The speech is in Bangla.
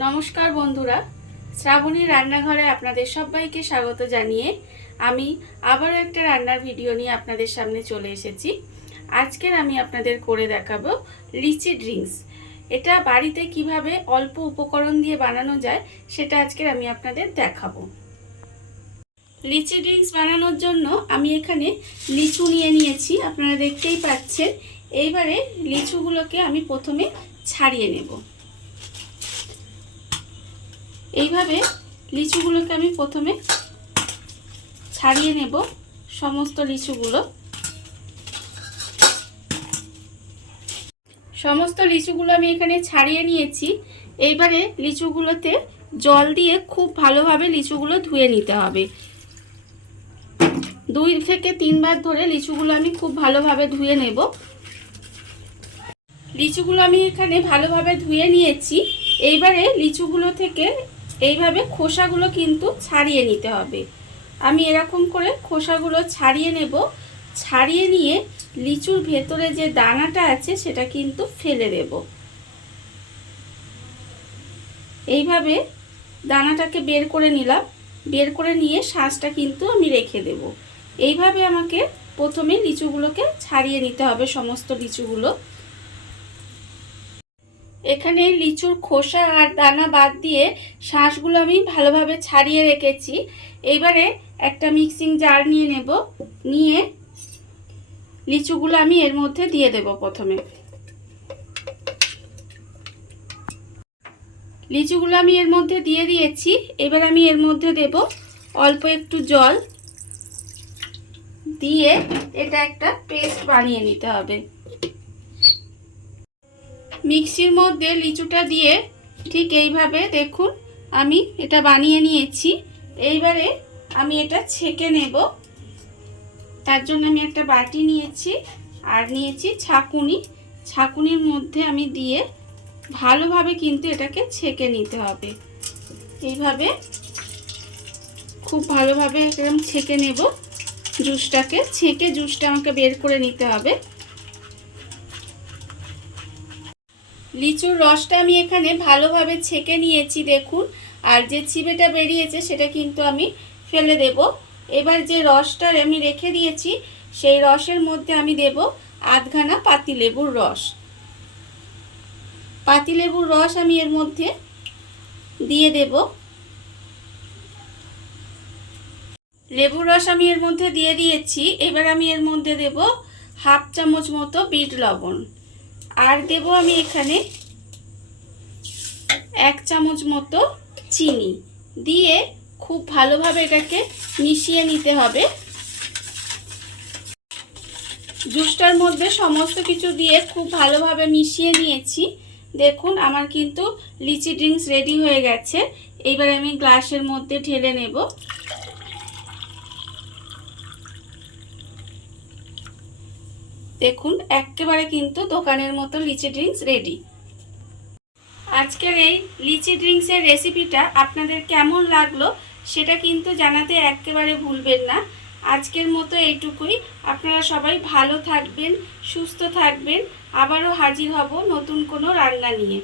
নমস্কার বন্ধুরা, শ্রাবণী রান্নাঘরে আপনাদের সবাইকে স্বাগত জানিয়ে আমি আবার একটা রান্নার ভিডিও নিয়ে আপনাদের সামনে চলে এসেছি। আজকের আমি আপনাদের করে দেখাবো লিচি ড্রিঙ্কস। এটা বাড়িতে কিভাবে অল্প উপকরণ দিয়ে বানানো যায় সেটা আজকের আমি আপনাদের দেখাবো। লিচি ড্রিঙ্কস বানানোর জন্য আমি এখানে লিচু নিয়ে নিয়েছি, আপনারা দেখতেই পাচ্ছেন। এইবারে লিচুগুলোকে আমি প্রথমে ছাড়িয়ে নেব। এইভাবে লিচুগুলোকে আমি প্রথমে ছাড়িয়ে নেব, সমস্ত লিচুগুলো আমি এখানে ছাড়িয়ে নিয়েছি। এইবারে লিচুগুলোতে জল দিয়ে খুব ভালোভাবে লিচুগুলো ধুয়ে নিতে হবে। 2 থেকে 3 বার ধরে লিচুগুলো আমি খুব ভালোভাবে ধুয়ে নেব। লিচুগুলো আমি এখানে ভালোভাবে ধুয়ে নিয়েছি। এইবারে লিচুগুলো থেকে এইভাবে খোসাগুলো কিন্তু ছাড়িয়ে নিতে হবে। আমি এরকম করে খোসাগুলো ছাড়িয়ে নেব। ছাড়িয়ে নিয়ে লিচুর ভেতরে যে দানাটা আছে সেটা কিন্তু ফেলে দেব। এইভাবে দানাটাকে বের করে নিলাম। বের করে নিয়ে শাঁসটা কিন্তু আমি রেখে দেব। এইভাবে আমাকে প্রথমে লিচুগুলোকে ছাড়িয়ে নিতে হবে, সমস্ত লিচুগুলো। এখানে লিচুর খোসা আর দানা বাদ দিয়ে শাঁসগুলো আমি ভালোভাবে ছাড়িয়ে রেখেছি। এইবারে একটা মিক্সিং জার নিয়ে নেব। নিয়ে লিচুগুলো আমি এর মধ্যে দিয়ে দেব। প্রথমে লিচুগুলো আমি এর মধ্যে দিয়ে দিয়েছি। এবার আমি এর মধ্যে দেব অল্প একটু জল দিয়ে এটা একটা পেস্ট বানিয়ে নিতে হবে। মিক্সির মধ্যে লিচুটা দিয়ে ঠিক এইভাবে দেখুন আমি এটা বানিয়ে নিয়েছি। এইবারে আমি এটা ছেঁকে নেব। তার জন্য আমি একটা বাটি নিয়েছি আর নিয়েছি ছাঁকুনি। ছাঁকুনির মধ্যে আমি দিয়ে ভালোভাবে কিন্তু এটাকে ছেঁকে নিতে হবে। এইভাবে খুব ভালোভাবে এরকম ছেঁকে নেব। জুসটাকে ছেঁকে জুসটা আমাকে বের করে নিতে হবে। লিচুর রসটা আমি এখানে ভালোভাবে ছেঁকে নিয়েছি দেখুন। আর যে চিবেটা বেরিয়েছে সেটা কিন্তু আমি ফেলে দেব। এবার যে রসটা আমি রেখে দিয়েছি সেই রসের মধ্যে আমি দেব আধখানা পাতিলেবুর রস। পাতিলেবুর রস আমি এর মধ্যে দিয়ে দেব। লেবুর রস আমি এর মধ্যে দিয়ে দিয়েছি। এবার আমি এর মধ্যে দেব হাফ চামচ মতো বিট লবণ। আর দেব আমি এখানে 1 চামচ মতো চিনি দিয়ে খুব ভালোভাবে এটাকে মিশিয়ে নিতে হবে। জুসটার মধ্যে সমস্ত কিছু দিয়ে খুব ভালোভাবে মিশিয়ে নিয়েছি। দেখুন আমার কিন্তু লিচি ড্রিঙ্কস রেডি হয়ে গেছে। এইবার আমি গ্লাসের মধ্যে ঢেলে নেব। দেখুন একেবারে কিন্তু দোকানের মতো লিচি ড্রিঙ্কস রেডি। আজকের এই লিচি ড্রিঙ্কসের রেসিপিটা আপনাদের কেমন লাগলো সেটা কিন্তু জানাতে একেবারে ভুলবেন না। আজকের মতো এইটুকুই। আপনারা সবাই ভালো থাকবেন, সুস্থ থাকবেন। আবারও হাজির হব নতুন কোনো রান্না নিয়ে।